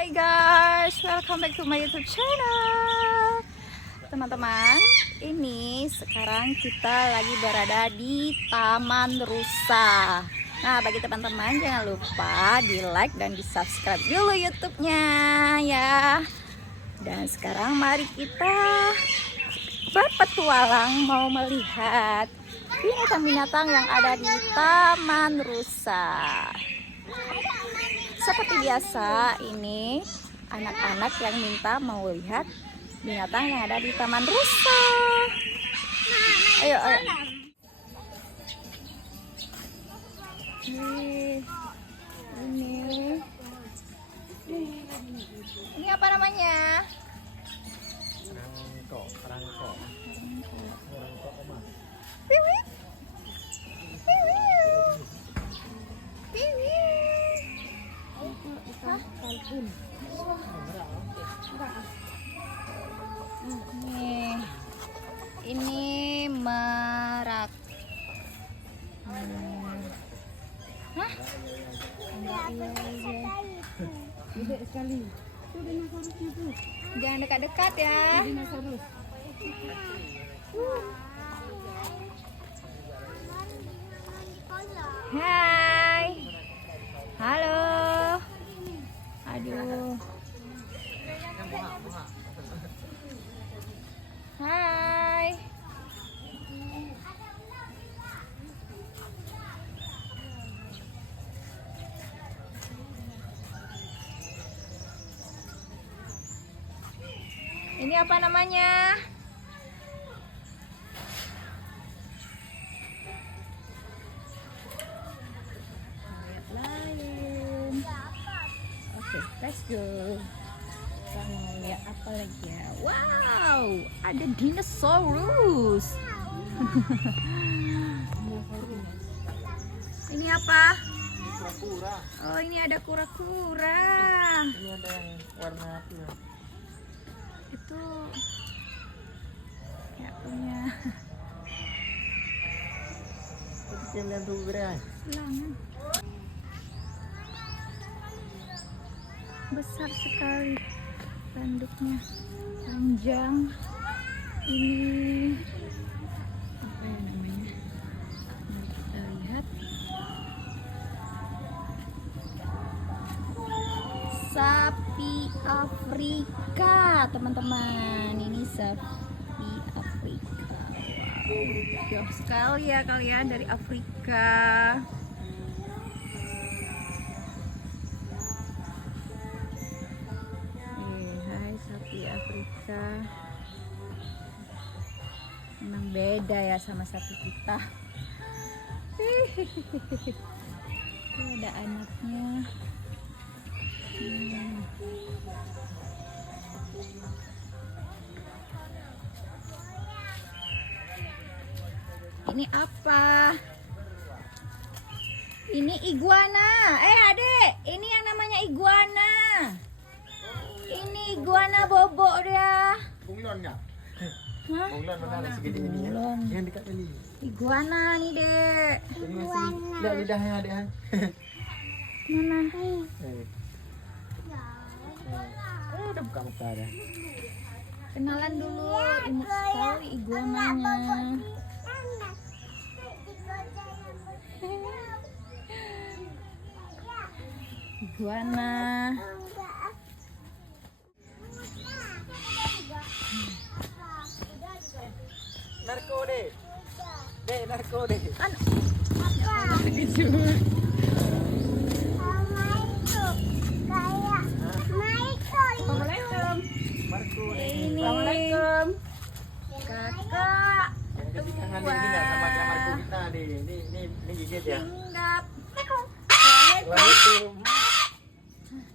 Hai guys, welcome back to my YouTube channel. Teman-teman, ini sekarang kita lagi berada di Taman Rusa. Nah, bagi teman-teman jangan lupa di like dan di subscribe dulu YouTube-nya ya. Dan sekarang mari kita berpetualang mau melihat binatang-binatang yang ada di Taman Rusa. Seperti biasa, ini anak-anak yang minta mau lihat binatang yang ada di Taman Rusa. Ayo, ayo. Ini apa namanya? Perangko Oma. Piwi. Piwi. Piwi. Ini merak. Hah? Gede sekali. Itu dinosaurusnya tuh. Jangan dekat-dekat ya. Dinosaurus. Hai. Halo. Aduh. Hai. Ini apa namanya? Lain. Oke, let's go. Kita mau lihat apa lagi ya? Wow, ada dinosaurus. Ini apa? Kura-kura. Oh, ini ada kura-kura. Ini ada yang warna apa ya? Itu ya punya Kalian tuh beras. selangan. Besar sekali tanduknya, panjang. Ini apa ya namanya? Mari kita lihat. Sapi Afrika, teman-teman. Ini sapi Afrika. Wow, jauh sekali ya kalian dari Afrika. Hai sapi Afrika. Memang beda ya sama sapi kita. Ini ada anaknya. Ini apa? Ini iguana. Adek, ini yang namanya iguana. Ini iguana bobok dia. Bunglon nggak? Hah? Bunglon mana segede ini ya? Bunglon. Yang dekat tadi. Iguana nih, Dek. Ini masih lihat lidahnya ada. Mana? Udah buka muka ada. Kenalan dulu, imut sekali iguananya. Iguana. Narko deh. Deh, narko deh. Kan Narko deh. ini kakak Jadi tangan ini nggak sama Marco kita deh. Ini gigit ya. hinggap. Assalamualaikum.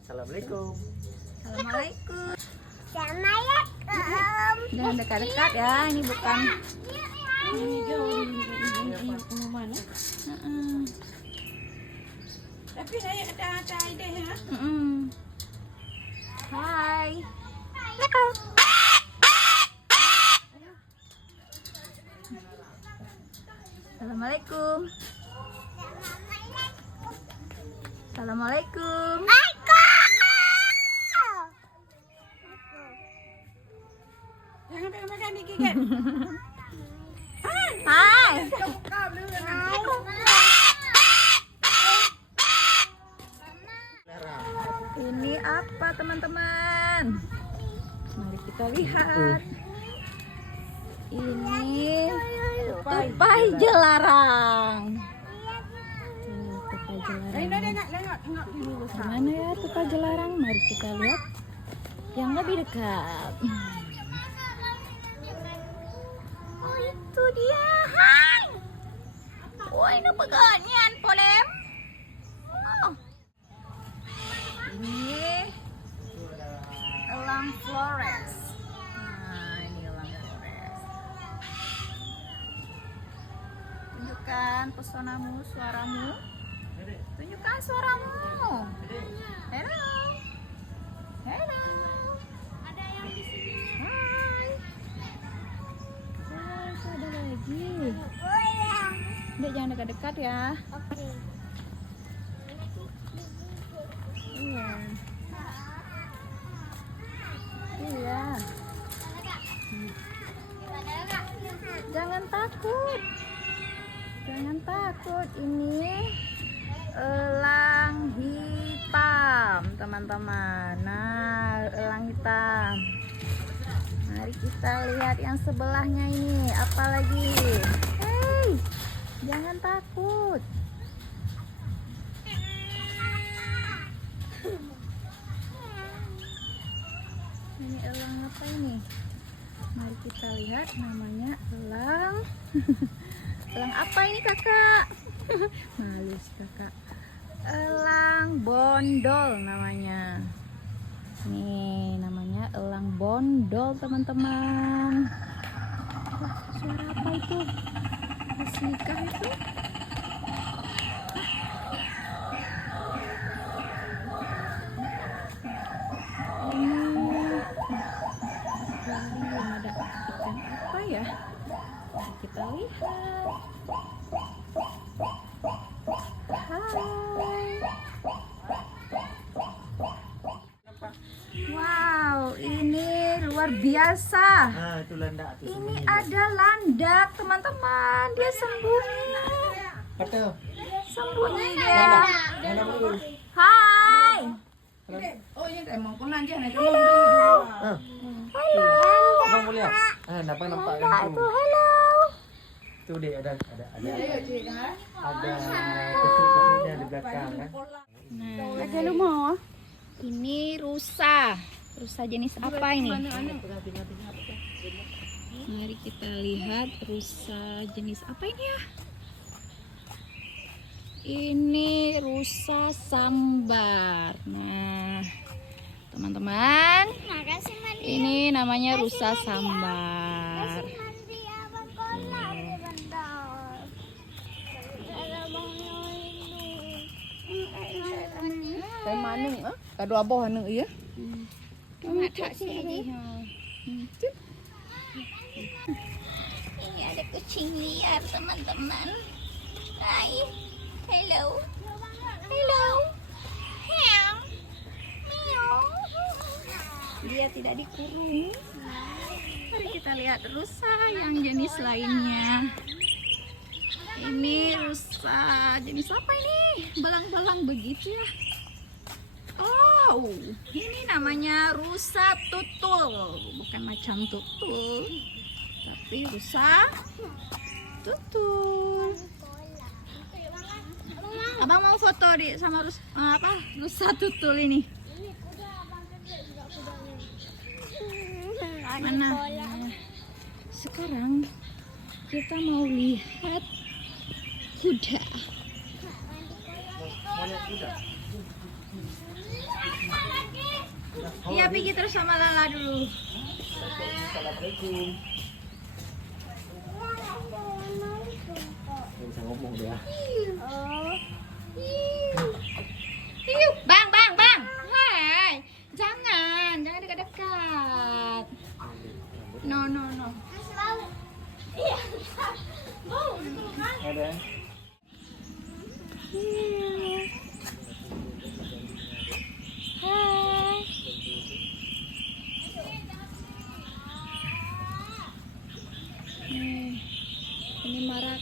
Assalamualaikum. Assalamualaikum. Assalamualaikum. Jangan dekat-dekat ya, ini bukan. Ini jauh ini kemana? Tapi saya ada ide ya. Hai. Assalamualaikum. Assalamualaikum. makan nih gigit. Hai. Ini apa teman-teman? Mari kita lihat. Ini tupai jelarang. Ini tupai jelarang. Tengok dulu. Mana ya tupai jelarang? Mari kita lihat yang lebih dekat. Oh itu dia. Hai. Oh ini pegangan polem. Oh. Ini elang Flores. Nah ini elang Flores. Tunjukkan pesonamu, suaramu. Tunjukkan suaramu. Hello. Hello. Ada yang di sini. Hai. Oh, itu ada lagi. Dek jangan dekat-dekat ya. Oke. Iya. Iya. Jangan takut. Jangan takut. Ini elang hitam, teman-teman. Nah, elang hitam. Mari kita lihat yang sebelahnya ini. Apa lagi? Hei, jangan takut. Ini elang apa ini? Mari kita lihat, namanya elang. Elang apa ini kakak? Malu sih kakak. Elang bondol namanya. Nih namanya elang bondol teman-teman. Wah, suara apa itu? Bersihkah itu? Ada ikan apa ya? Mari kita lihat. Hai. Wow, ini luar biasa. Nah, itu landak tuh. Ini ada landak, teman-teman. Dia sembunyi. Betul. Sembunyi dia. Mana dulu? Hai. Oh iya emang pun aja nih. Ah, Halo. abang mau lihat? Ah, nampak Landak kan itu, tu. halo. Tuh deh ada Ayo cik kan. ada kecil-kecilnya di belakang kan. Nah, Lagi lu mau? ini rusa. Rusa jenis apa ini? Mari kita lihat rusa jenis apa ini ya? Ini rusa sambar. Nah, teman-teman, ini namanya rusa sambar. Kayak mana nih? Kado abah anu iya. Mata sini. Ini ada kucing liar teman-teman. Hai, hello, hello, meow, meow. Dia tidak dikurung. Mari kita lihat rusa yang jenis lainnya. Ini rusa jenis apa ini? Belang-belang begitu ya. Oh, ini namanya rusa tutul, bukan macan tutul, tapi rusa tutul. Abang mau foto sama rusa tutul ini. Mana? Sekarang kita mau lihat kuda. Mau lihat kuda? Iya, pergi terus sama Lala dulu. Assalamualaikum. Nggak bisa ngomong dia. Bang, bang, bang. Hai, jangan dekat-dekat. No. Ada. Hai. warak.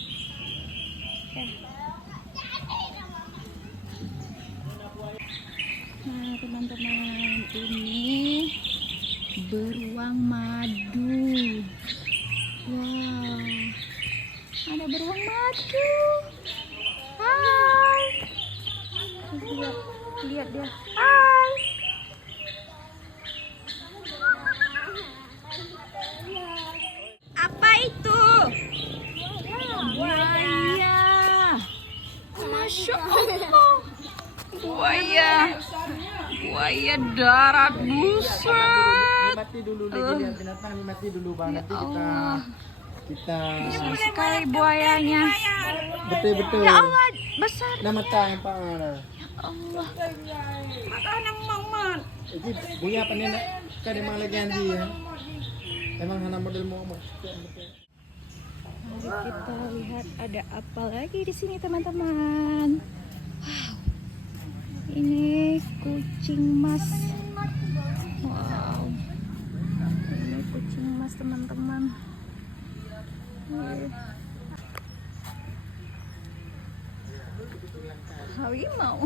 Nah teman-teman, ini beruang madu. Wow, ada beruang madu. Hai, lihat dia. Hai. Apa itu? Buaya. Masya Allah. Buaya darat buset. Mati dulu lagi lihat binatang ini mati dulu bang. Nanti kita Besar sekali buayanya. betul. Ya Allah, besar. Nama tang pak. Allah. Makanan mamat. Ini buaya apa nih nak? Kan emang lagi andi ya. Emang hana model mau. Mari kita lihat ada apa lagi di sini teman-teman. Wow. Ini kucing mas. Wow. Ini kucing mas teman-teman. Harimau.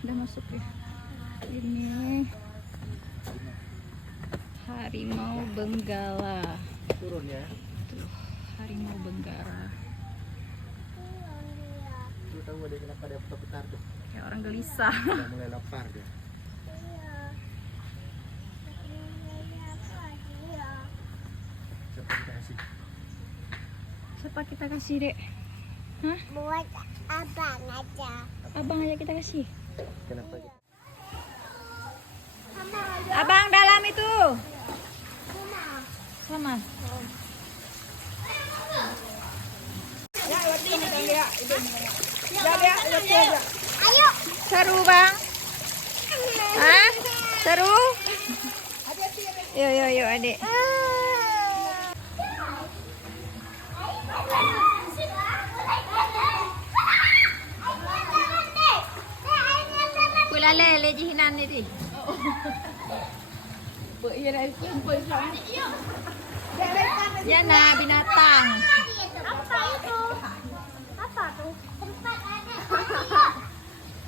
Udah masuk ya. Ini harimau benggala. Turun ya. Tuh, harimau benggala. Lu tahu ada kenapa dia putar tuh? Kayak orang gelisah. Udah mulai lapar dia. Siapa kita kasih, Dek? Hah? Buat abang aja. Abang aja kita kasih. Kenapa? Abang dalam itu. Sama. Ayo. Seru, Bang. Hah? Seru? Yuk, Adik. Pulale lejihinan ini. Ya nah binatang. Apa itu? Apa tuh?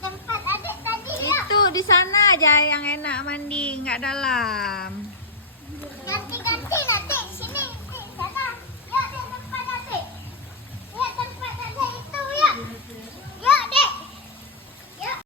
Tempat adik tadi ya. Itu di sana aja yang enak mandi, nggak dalam. Ganti